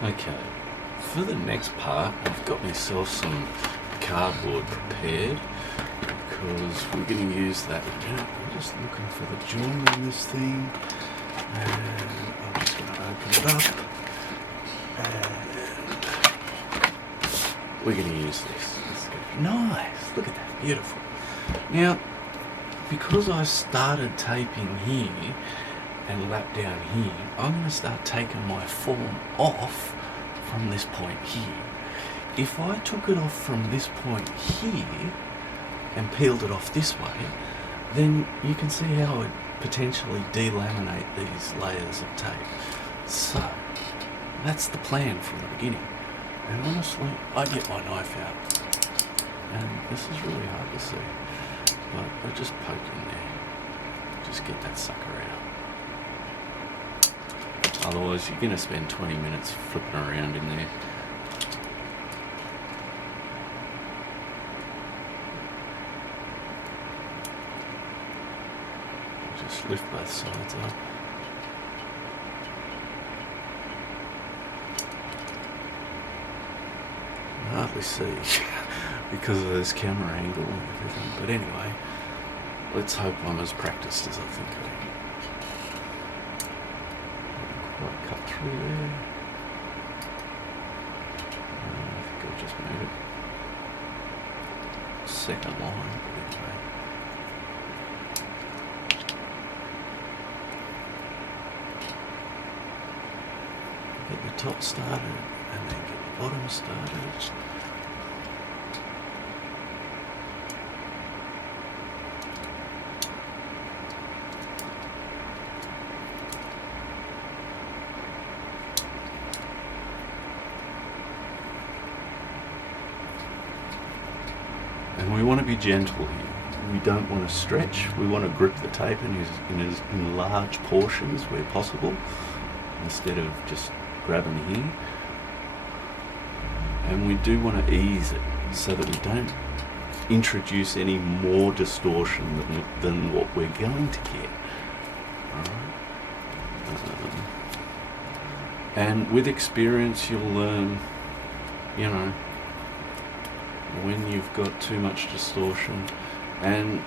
Okay, for the next part, I've got myself some cardboard prepared because we're going to use that. I'm just looking for the join on this thing, and I'm just going to open it up, and we're going to use this. Nice, look at that, beautiful. Now, because I started taping here and lap down here, I'm going to start taking my form off from this point here. If I took it off from this point here and peeled it off this way, then you can see how it would potentially delaminate these layers of tape. So that's the plan from the beginning. And honestly, I get my knife out, and this is really hard to see, but I just poke in there, just get that sucker out. Otherwise you're going to spend 20 minutes flipping around in there. Just lift both sides up. I hardly see because of this camera angle and everything, but anyway, let's hope I'm as practiced as I think I am. Quite cut through there. I think I've just made it second line, but anyway. Get the top started and then get the bottom started. And we want to be gentle here. We don't want to stretch. We want to grip the tape in large portions where possible, instead of just grabbing here. And we do want to ease it so that we don't introduce any more distortion than what we're going to get. Alright? And with experience you'll learn, when you've got too much distortion, and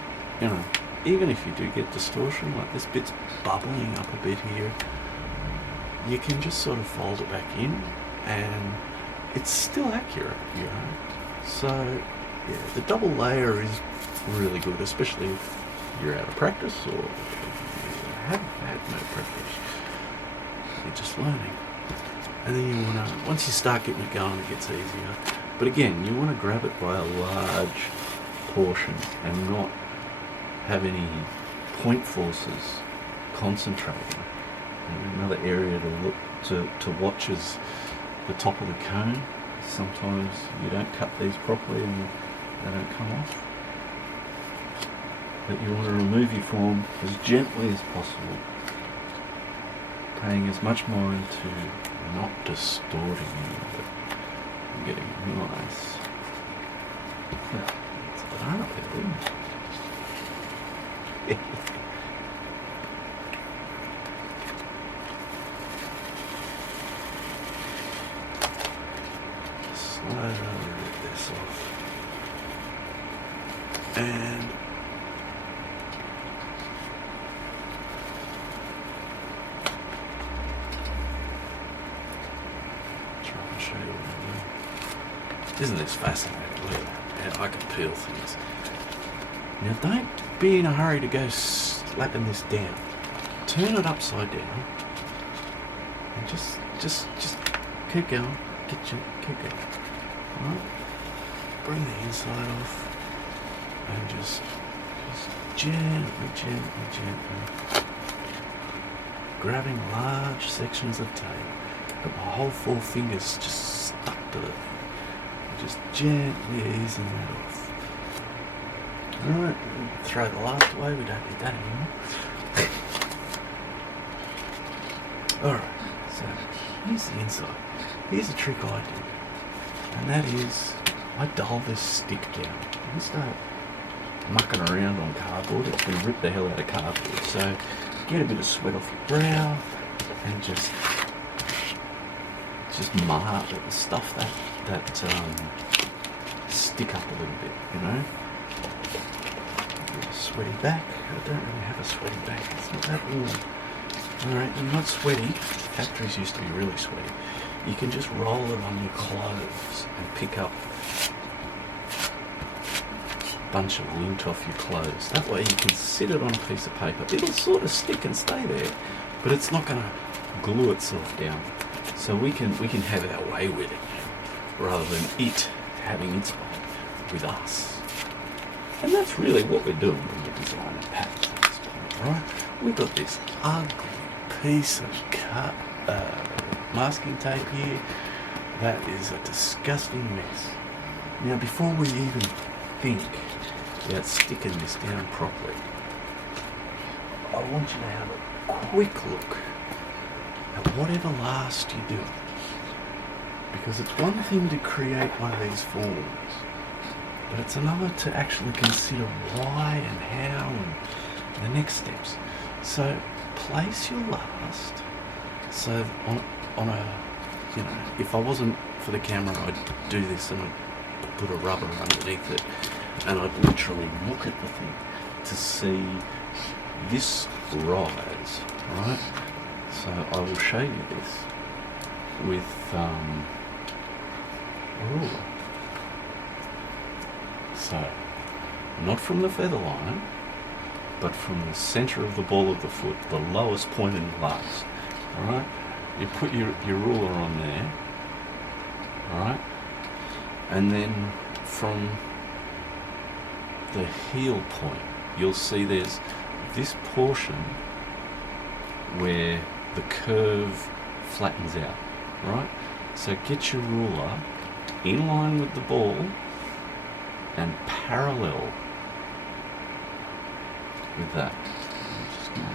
even if you do get distortion, like this bit's bubbling up a bit here, you can just sort of fold it back in and it's still accurate, So yeah, the double layer is really good, especially if you're out of practice or you have had no practice. You're just learning. And then you want to, once you start getting it going, it gets easier. But again, you want to grab it by a large portion and not have any point forces concentrating. And another area to look to watch is the top of the cone. Sometimes you don't cut these properly and they don't come off. But you want to remove your form as gently as possible, paying as much mind to not distorting you, but getting nice. Yeah, it's a banana peel, isn't it? Slide this off. And try and show you what I do. Isn't this fascinating? Look at that. How I can peel things. Now don't be in a hurry to go slapping this down. Turn it upside down and just keep going. Keep going. Alright? Bring the inside off and just gently grabbing large sections of tape. Got my whole 4 fingers just stuck to the thing. Just gently easing that off. Alright, throw the last away, we don't need that anymore. Alright, so here's the inside. Here's a trick I do, and that is I dull this stick down. You start mucking around on cardboard, it's going to rip the hell out of cardboard. So get a bit of sweat off your brow and just just stuff that stick up a little bit, you know. Sweaty back. I don't really have a sweaty back. It's not that warm. Alright, I'm not sweaty. Factories used to be really sweaty. You can just roll it on your clothes and pick up a bunch of lint off your clothes. That way you can sit it on a piece of paper. It'll sort of stick and stay there, but it's not going to glue itself down. So we can have our way with it rather than it having its way with us. And that's really what we're doing when we design a pattern at this point, right? We've got this ugly piece of masking tape here. That is a disgusting mess. Now, before we even think about sticking this down properly, I want you to have a quick look at whatever last you do. Because it's one thing to create one of these forms, but it's another to actually consider why and how and the next steps. So place your last. So on a, you know, if I wasn't for the camera, I'd do this and I'd put a rubber underneath it, and I'd literally look at the thing to see this rise, right? So I will show you this with a ruler. So, not from the feather line, but from the center of the ball of the foot, the lowest point in the last. Alright? You put your ruler on there, alright? And then from the heel point, you'll see there's this portion where the curve flattens out, right? So get your ruler in line with the ball and parallel with that. I'm just going to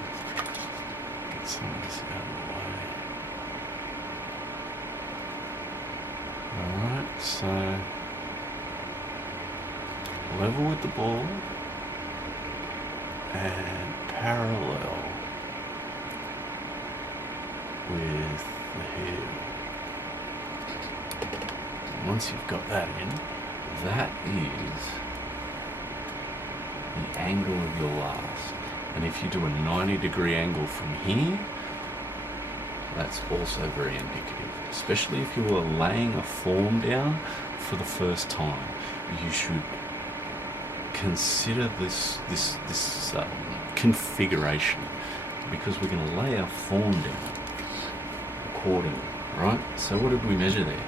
get some of this out of the way. Alright, so level with the ball and parallel with the heel. Once you've got that in, that is the angle of your last. And if you do a 90-degree angle from here, that's also very indicative. Especially if you were laying a form down for the first time, you should consider this configuration, because we're going to lay our form down accordingly, right? So what did we measure there?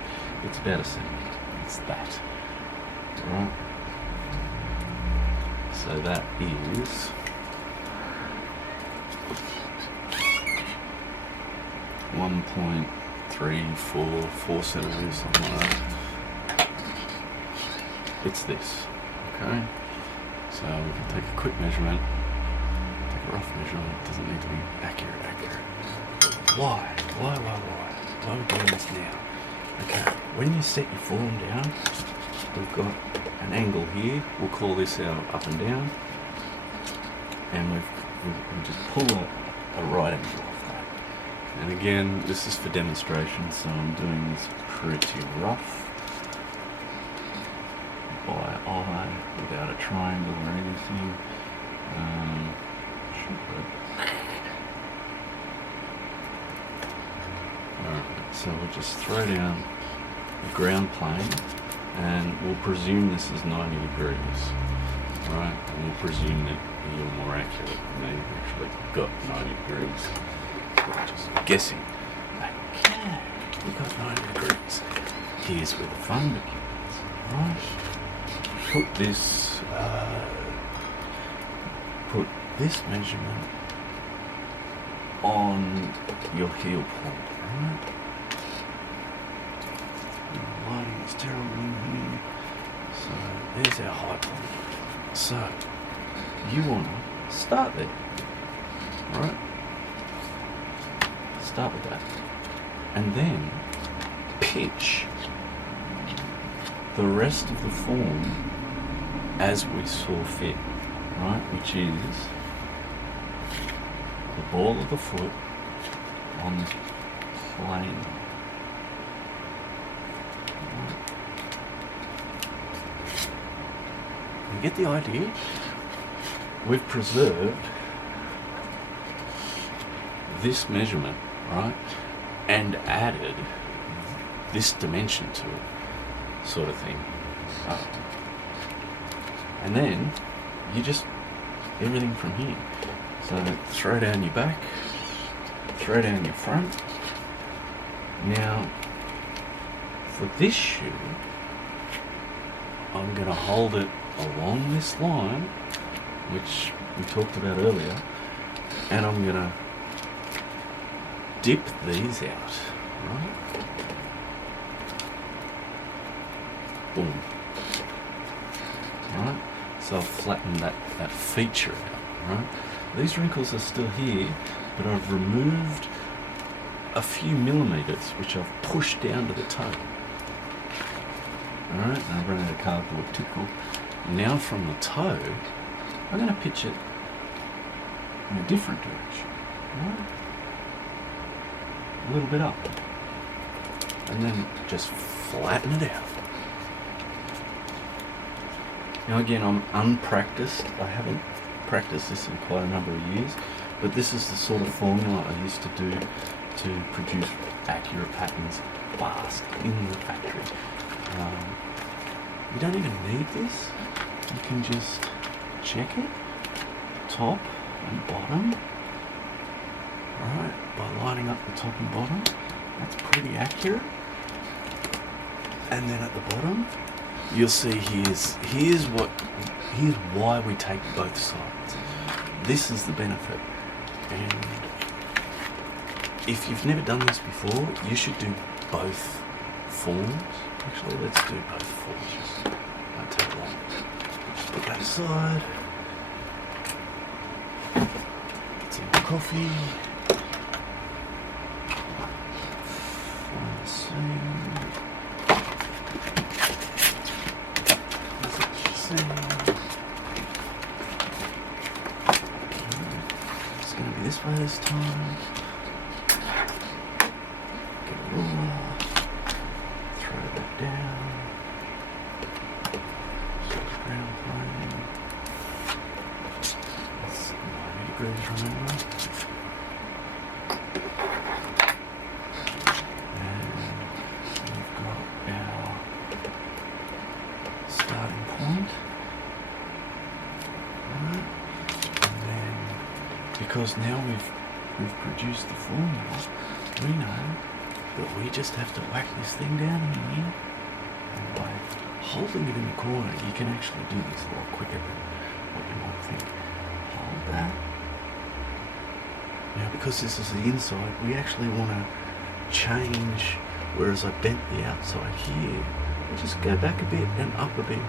It's about a centimetre. It's that, right? So that is 1.344 centimetres, something like that. It's this, okay? So we can take a quick measurement, take a rough measurement. It doesn't need to be accurate. Why? Why are we doing this now? Okay, when you set your form down, we've got an angle here. We'll call this our up and down, and we just pull a right angle off that. And again, this is for demonstration, so I'm doing this pretty rough by eye, without a triangle or anything. Alright, so we'll just throw down the ground plane, and we'll presume this is 90 degrees. Alright, and we'll presume that you're more accurate than me. Actually got 90 degrees. We're just guessing. Okay, we got 90 degrees. Here's where the fun begins. Alright, put this measurement on your heel point. Alright, the lighting is terrible in here. So there's our high point. So you want to start there. Alright, start with that, and then pitch the rest of the form as we saw fit, right? Which is the ball of the foot on this plane, You get the idea? We've preserved this measurement, right? And added this dimension to it, sort of thing. And then you just, everything from here. So throw down your back, throw down your front. Now, for this shoe, I'm going to hold it along this line, which we talked about earlier, and I'm going to dip these out, right? Boom. Right? So I've flattened that feature out, right? These wrinkles are still here, but I've removed a few millimeters, which I've pushed down to the toe. Alright, and I've run out of cardboard tickle. Now from the toe, I'm going to pitch it in a different direction. Right? A little bit up. And then just flatten it out. Now again, I'm unpracticed. I haven't practiced this in quite a number of years, but this is the sort of formula I used to do to produce accurate patterns fast in the factory. You don't even need this. You can just check it, top and bottom. Alright, by lining up the top and bottom, that's pretty accurate. And then at the bottom, you'll see here's why we take both sides. This is the benefit. And if you've never done this before, you should do both forms. Actually, let's do both forms. Won't take long. Just put that aside. Get some coffee. It's going to be this way this time. Get a ruler. Throw that down. Ground plane. That's 90 degrees, remember? And we've got our starting point. Right. And then, because now we've produced the formula, we know that we just have to whack this thing down in here, and by holding it in the corner, you can actually do this a lot quicker than what you might think. Hold that. Now, because this is the inside, we actually want to change, whereas I bent the outside here, we just go back a bit and up a bit,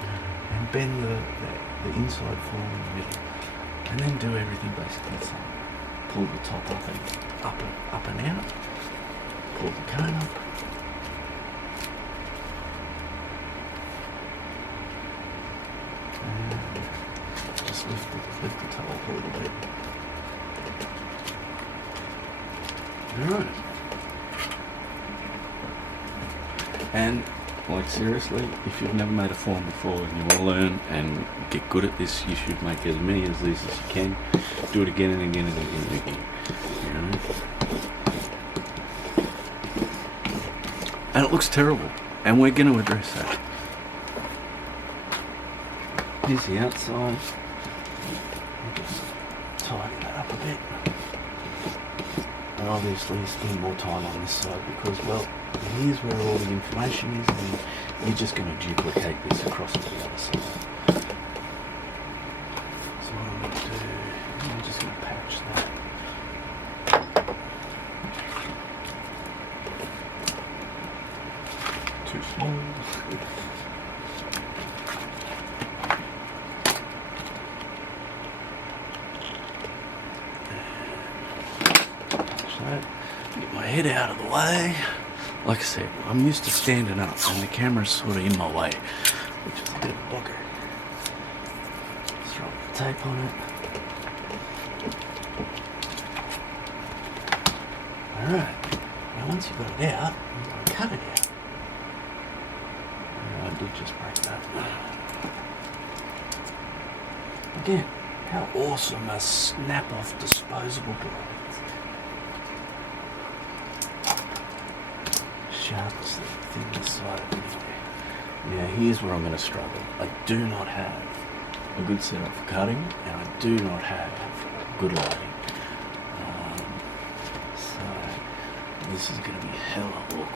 and bend the inside form in the middle, and then do everything basically the same. Pull the top up and out. Pull the cone up. And just lift the toe up a little bit. Alright. And, like, seriously, if you've never made a form before and you want to learn and get good at this, you should make as many of these as you can. Do it again and again and again and again. You know? And it looks terrible, and we're going to address that. Here's the outside. Just tighten that up a bit. And obviously spend more time on this side because, well, here's where all the information is, and you're just going to duplicate this across to the other side. So what I'm going to do, I'm just going to patch that. Too small. Get my head out of the way. Like I said, I'm used to standing up and the camera's sort of in my way, which is a bit of a bugger. Let's throw the tape on it. Alright, now once you've got it out, I'm going to cut it out. I did just break that. Again, how awesome are snap-off disposable blades. Sharpest little thing this side of anyway. Now here's where I'm going to struggle. I do not have a good setup for cutting, and I do not have good lighting. So this is going to be hella awkward.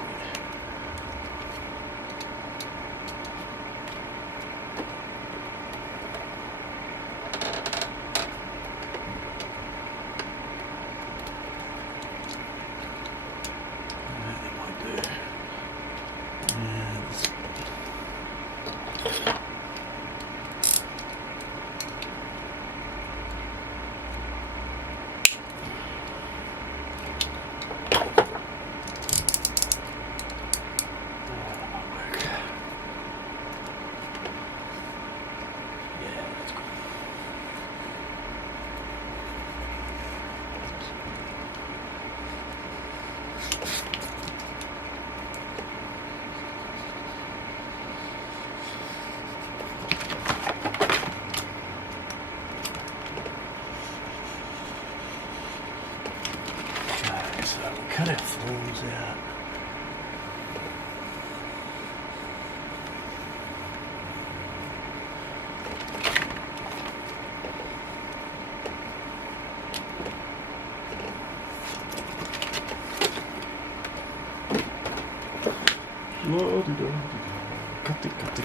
Cut our forms out.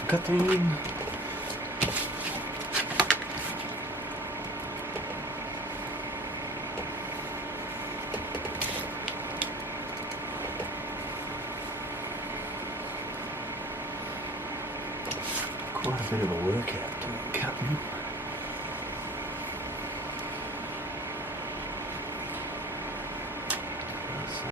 Cutting. Quite a bit of a workout doing cutting.